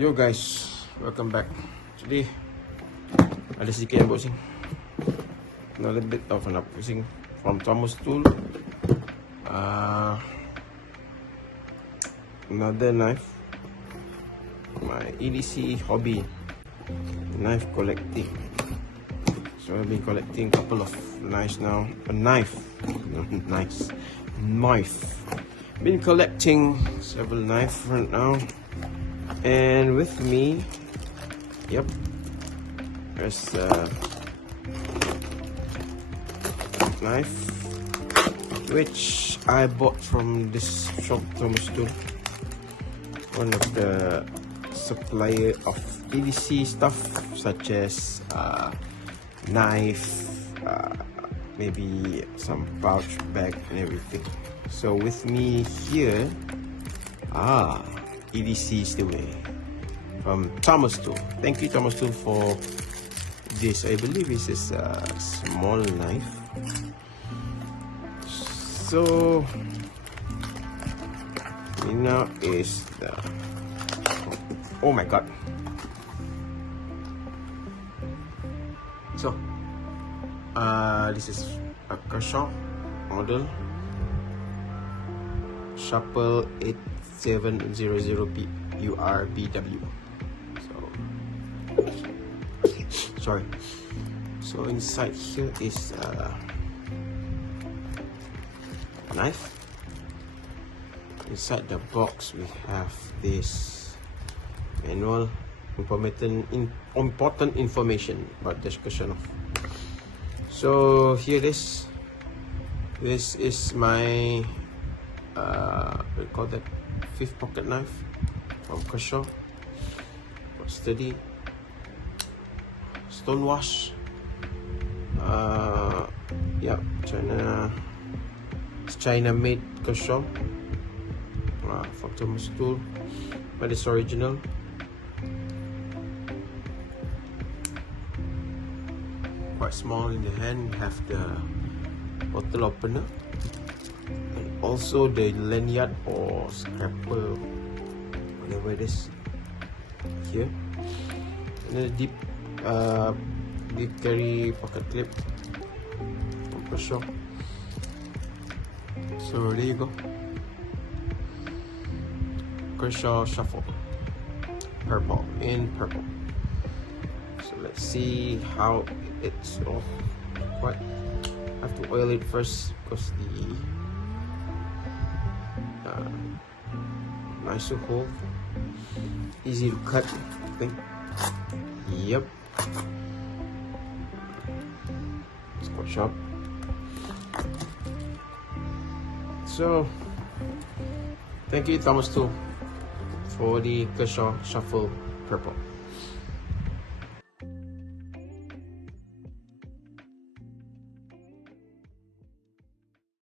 Yo guys, welcome back. Today ada sedikit unboxing. Another bit of an unboxing from Thomas Tool. Another knife. My EDC hobby, knife collecting. So I've been collecting a couple of knives now. A knife, nice knife. Been collecting several knives right now. And with me, yep, there's a knife which I bought from this shop, Thomas Tool, one of the supplier of EDC stuff such as knife, maybe some pouch bag and everything. So with me here, EDC Stillway from Thomas Tool. Thank you, Thomas Tool, for this. I believe this is a small knife. So now is the, oh my god. So this is a Kershaw model Shuffle 8700PURBW. Sorry. So inside here is a knife. Inside the box we have this manual, important information about this Kershaw. So here it is. This is my we call that fifth pocket knife from Kershaw. Steady, stonewash. Yeah, it's China made Kershaw from Thomas Tool, but it's original. Quite small in the hand. You have the bottle opener and also the lanyard or scraper, whatever it is here, and then a deep carry pocket clip from Kershaw. So there you go, Kershaw Shuffle, purple, in purple. So let's see how it's off. What, I have to oil it first because the nice to hold, easy to cut, I think. Yep, it's quite sharp. So thank you, Thomas Tool, for the Kershaw Shuffle purple.